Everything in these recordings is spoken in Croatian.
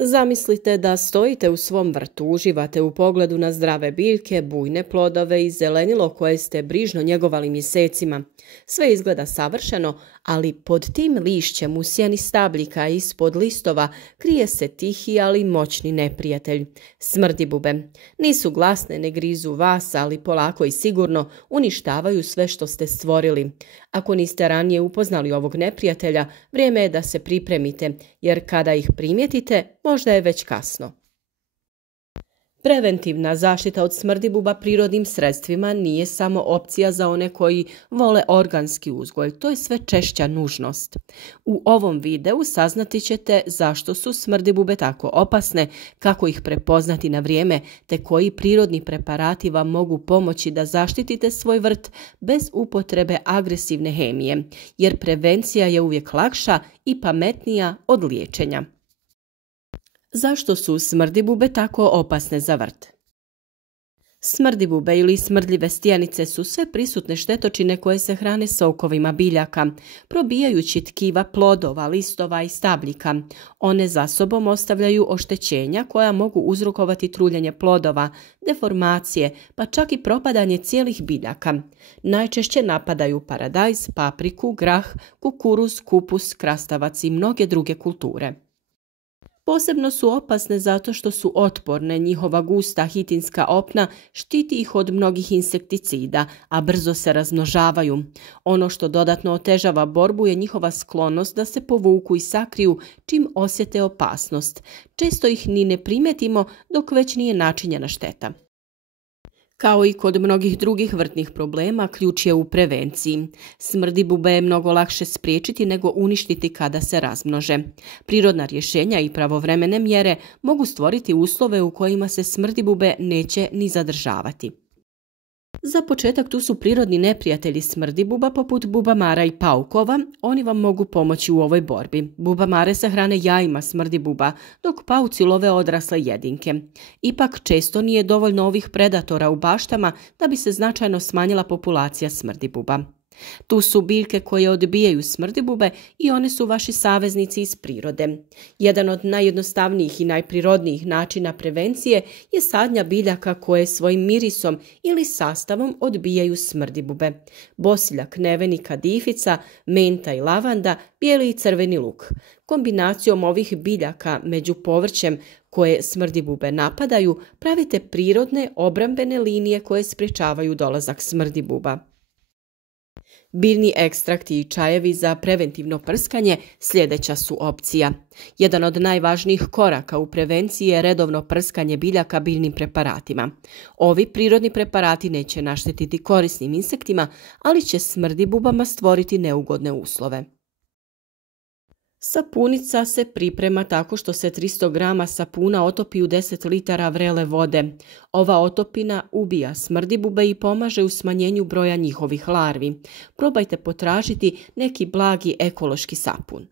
Zamislite da stojite u svom vrtu, uživate u pogledu na zdrave biljke, bujne plodove i zelenilo koje ste brižno njegovali mjesecima. Sve izgleda savršeno, ali pod tim lišćem u sjeni stabljika ispod listova krije se tihi, ali moćni neprijatelj. Smrdibube. Nisu glasne, ne grizu vas, ali polako i sigurno uništavaju sve što ste stvorili. Ako niste ranije upoznali ovog neprijatelja, vrijeme je da se pripremite, jer kada ih primijetite, možda je već kasno. Preventivna zaštita od smrdibuba prirodnim sredstvima nije samo opcija za one koji vole organski uzgoj, to je sve češća nužnost. U ovom videu saznati ćete zašto su smrdibube tako opasne, kako ih prepoznati na vrijeme, te koji prirodni preparati vam mogu pomoći da zaštitite svoj vrt bez upotrebe agresivne hemije, jer prevencija je uvijek lakša i pametnija od liječenja. Zašto su smrdibube tako opasne za vrt? Smrdibube ili smrdljive stjenice su sve prisutne štetočine koje se hrane sokovima biljaka, probijajući tkiva plodova, listova i stabljika. One za sobom ostavljaju oštećenja koja mogu uzrokovati truljenje plodova, deformacije, pa čak i propadanje cijelih biljaka. Najčešće napadaju paradajz, papriku, grah, kukuruz, kupus, krastavac i mnoge druge kulture. Posebno su opasne zato što su otporne, njihova gusta hitinska opna štiti ih od mnogih insekticida, a brzo se razmnožavaju. Ono što dodatno otežava borbu je njihova sklonost da se povuku i sakriju čim osjete opasnost. Često ih ni ne primetimo dok već nije načinjena šteta. Kao i kod mnogih drugih vrtnih problema, ključ je u prevenciji. Smrdibube je mnogo lakše spriječiti nego uništiti kada se razmnože. Prirodna rješenja i pravovremene mjere mogu stvoriti uslove u kojima se smrdibube neće ni zadržavati. Za početak tu su prirodni neprijatelji smrdibuba poput bubamara i paukova, oni vam mogu pomoći u ovoj borbi. Bubamare se hrane jajima smrdibuba, dok pauci love odrasle jedinke. Ipak često nije dovoljno ovih predatora u baštama da bi se značajno smanjila populacija smrdibuba. Tu su biljke koje odbijaju smrdibube i one su vaši saveznici iz prirode. Jedan od najjednostavnijih i najprirodnijih načina prevencije je sadnja biljaka koje svojim mirisom ili sastavom odbijaju smrdibube. Bosiljak, nevenika, difica, menta i lavanda, bijeli i crveni luk. Kombinacijom ovih biljaka među povrćem koje smrdibube napadaju, pravite prirodne obrambene linije koje sprječavaju dolazak smrdibuba. Biljni ekstrakti i čajevi za preventivno prskanje sljedeća su opcija. Jedan od najvažnijih koraka u prevenciji je redovno prskanje biljaka biljnim preparatima. Ovi prirodni preparati neće naštetiti korisnim insektima, ali će smrdibubama stvoriti neugodne uslove. Sapunica se priprema tako što se 300 grama sapuna otopi u 10 litara vrele vode. Ova otopina ubija smrdibube i pomaže u smanjenju broja njihovih larvi. Probajte potražiti neki blagi ekološki sapun.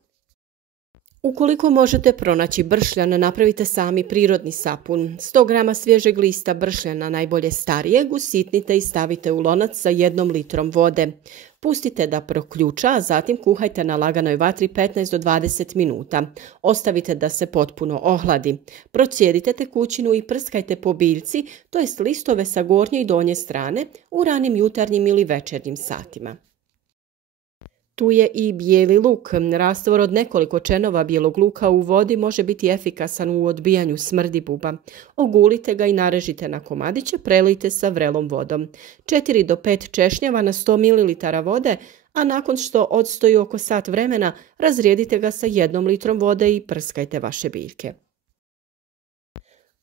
Ukoliko možete pronaći bršljan, napravite sami prirodni sapun. 100 grama svježeg lista bršljana, najbolje starijeg, usitnite i stavite u lonac sa 1 litrom vode. Pustite da proključa, a zatim kuhajte na laganoj vatri 15 do 20 minuta. Ostavite da se potpuno ohladi. Procijedite tekućinu i prskajte po biljci, to jest listove sa gornje i donje strane, u ranim jutarnjim ili večernjim satima. Tu je i bijeli luk. Rastvor od nekoliko čenova bijelog luka u vodi može biti efikasan u odbijanju smrdibuba. Ogulite ga i narežite na komadiće, prelijte sa vrelom vodom. 4 do 5 češnjeva na 100 ml vode, a nakon što odstoji oko sat vremena, razrijedite ga sa 1 litrom vode i prskajte vaše biljke.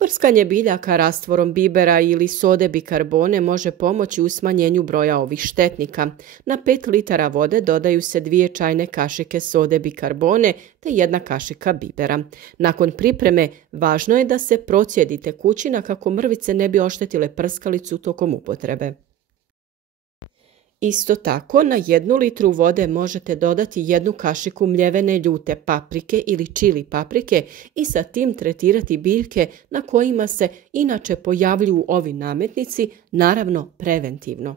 Prskanje biljaka rastvorom bibera ili sode bikarbone može pomoći u smanjenju broja ovih štetnika. Na 5 litara vode dodaju se 2 čajne kašike sode bikarbone te 1 kašika bibera. Nakon pripreme važno je da se procijedi tekućina kako mrvice ne bi oštetile prskalicu tokom upotrebe. Isto tako, na 1 litru vode možete dodati 1 kašiku mljevene ljute paprike ili čili paprike i sa tim tretirati biljke na kojima se inače pojavljuju ovi nametnici, naravno preventivno.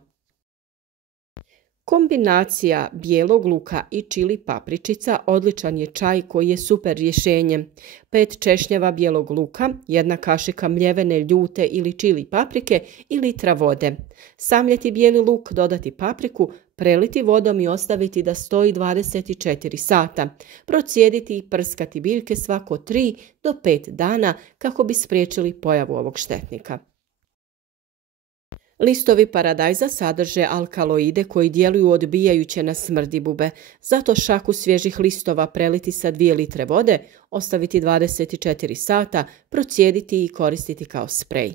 Kombinacija bijelog luka i čili papričica odličan je čaj koji je super rješenje. 5 češnjeva bijelog luka, 1 kašika mljevene ljute ili čili paprike i litra vode. Samljeti bijeli luk, dodati papriku, preliti vodom i ostaviti da stoji 24 sata. Procijediti i prskati biljke svako 3 do 5 dana kako bi spriječili pojavu ovog štetnika. Listovi paradajza sadrže alkaloide koji djeluju odbijajuće na smrdibube, zato šaku svježih listova preliti sa 2 litre vode, ostaviti 24 sata, procijediti i koristiti kao sprej.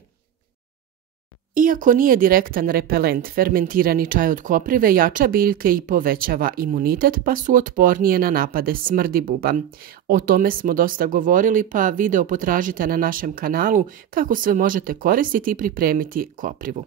Iako nije direktan repelent, fermentirani čaj od koprive jača biljke i povećava imunitet, pa su otpornije na napade smrdibuba. O tome smo dosta govorili, pa video potražite na našem kanalu kako sve možete koristiti i pripremiti koprivu.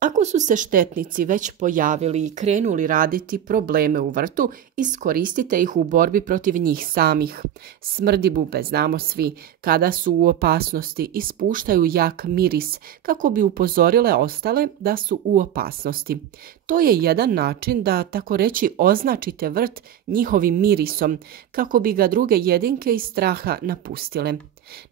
Ako su se štetnici već pojavili i krenuli raditi probleme u vrtu, iskoristite ih u borbi protiv njih samih. Smrdibube, znamo svi, kada su u opasnosti ispuštaju jak miris kako bi upozorile ostale da su u opasnosti. To je jedan način da, tako reći, označite vrt njihovim mirisom kako bi ga druge jedinke iz straha napustile.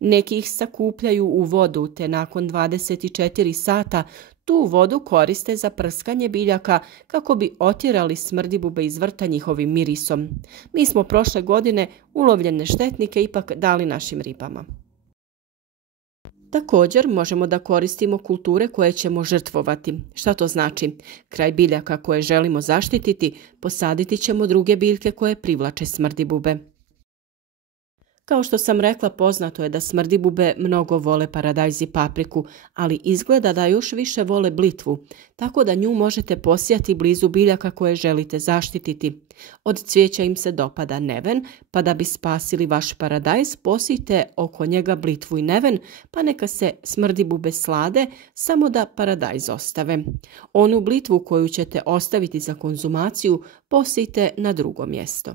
Neki ih sakupljaju u vodu te nakon 24 sata tu vodu koriste za prskanje biljaka kako bi otjerali smrdibube iz vrta njihovim mirisom. Mi smo prošle godine ulovljene štetnike ipak dali našim ribama. Također možemo da koristimo kulture koje ćemo žrtvovati. Šta to znači? Kraj biljaka koje želimo zaštititi, posaditi ćemo druge biljke koje privlače smrdibube. Kao što sam rekla, poznato je da smrdibube mnogo vole paradajz i papriku, ali izgleda da još više vole blitvu, tako da nju možete posijati blizu biljaka koje želite zaštititi. Od cvijeća im se dopada neven, pa da bi spasili vaš paradajz, posijte oko njega blitvu i neven, pa neka se smrdibube slade, samo da paradajz ostave. Onu blitvu koju ćete ostaviti za konzumaciju posijte na drugo mjesto.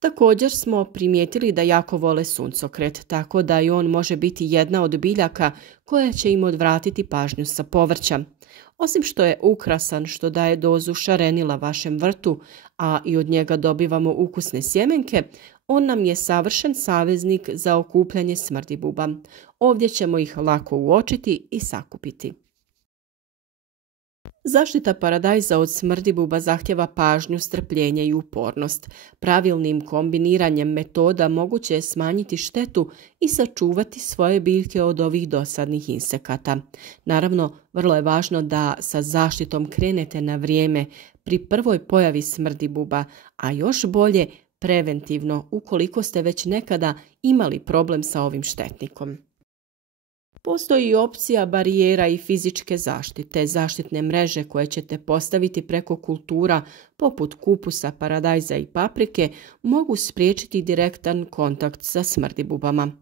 Također smo primijetili da jako vole suncokret, tako da i on može biti jedna od biljaka koja će im odvratiti pažnju sa povrća. Osim što je ukrasan, što daje dozu šarenila vašem vrtu, a i od njega dobivamo ukusne sjemenke, on nam je savršen saveznik za okupljanje smrdibuba. Ovdje ćemo ih lako uočiti i sakupiti. Zaštita paradajza od smrdibuba zahtjeva pažnju, strpljenje i upornost. Pravilnim kombiniranjem metoda moguće je smanjiti štetu i sačuvati svoje biljke od ovih dosadnih insekata. Naravno, vrlo je važno da sa zaštitom krenete na vrijeme pri prvoj pojavi smrdibuba, a još bolje preventivno ukoliko ste već nekada imali problem sa ovim štetnikom. Postoji i opcija barijera i fizičke zaštite, zaštitne mreže koje ćete postaviti preko kultura poput kupusa, paradajza i paprike mogu spriječiti direktan kontakt sa smrdibubama.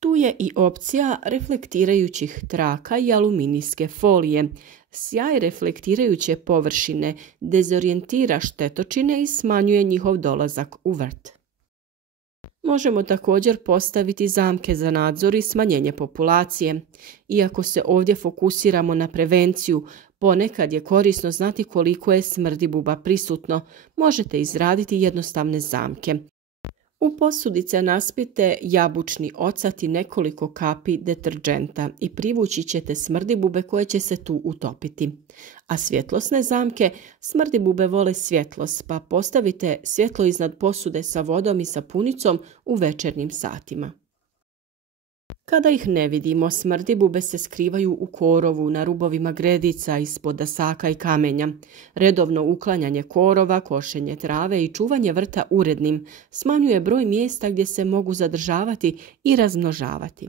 Tu je i opcija reflektirajućih traka i aluminijske folije. Sjaj reflektirajuće površine dezorijentira štetočine i smanjuje njihov dolazak u vrt. Možemo također postaviti zamke za nadzor i smanjenje populacije. Iako se ovdje fokusiramo na prevenciju, ponekad je korisno znati koliko je smrdibuba prisutno. Možete izraditi jednostavne zamke. U posudice naspite jabučni ocat i nekoliko kapi deterdženta i privući ćete smrdibube koje će se tu utopiti. A svjetlosne zamke, smrdibube vole svjetlost, pa postavite svjetlo iznad posude sa vodom i sapunicom u večernjim satima. Kada ih ne vidimo, smrdibube se skrivaju u korovu, na rubovima gredica, ispod dasaka i kamenja. Redovno uklanjanje korova, košenje trave i čuvanje vrta urednim smanjuje broj mjesta gdje se mogu zadržavati i razmnožavati.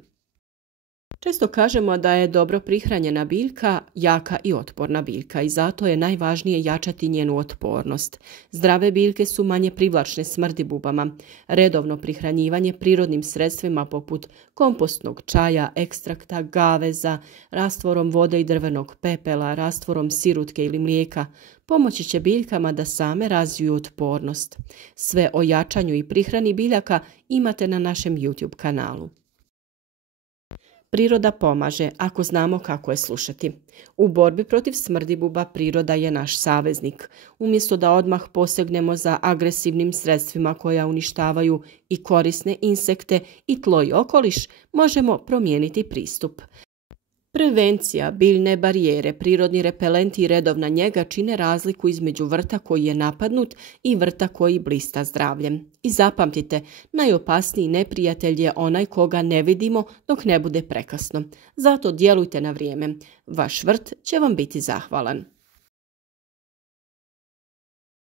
Često kažemo da je dobro prihranjena biljka jaka i otporna biljka i zato je najvažnije jačati njenu otpornost. Zdrave biljke su manje privlačne smrdibubama. Redovno prihranjivanje prirodnim sredstvima poput kompostnog čaja, ekstrakta, gaveza, rastvorom vode i drvenog pepela, rastvorom sirutke ili mlijeka pomoći će biljkama da same razviju otpornost. Sve o jačanju i prihrani biljaka imate na našem YouTube kanalu. Priroda pomaže ako znamo kako je slušati. U borbi protiv smrdibuba priroda je naš saveznik. Umjesto da odmah posegnemo za agresivnim sredstvima koja uništavaju i korisne insekte i tlo i okoliš, možemo promijeniti pristup. Prevencija, biljne barijere, prirodni repelenti i redovna njega čine razliku između vrta koji je napadnut i vrta koji blista zdravljem. I zapamtite, najopasniji neprijatelj je onaj koga ne vidimo dok ne bude prekasno. Zato djelujte na vrijeme. Vaš vrt će vam biti zahvalan.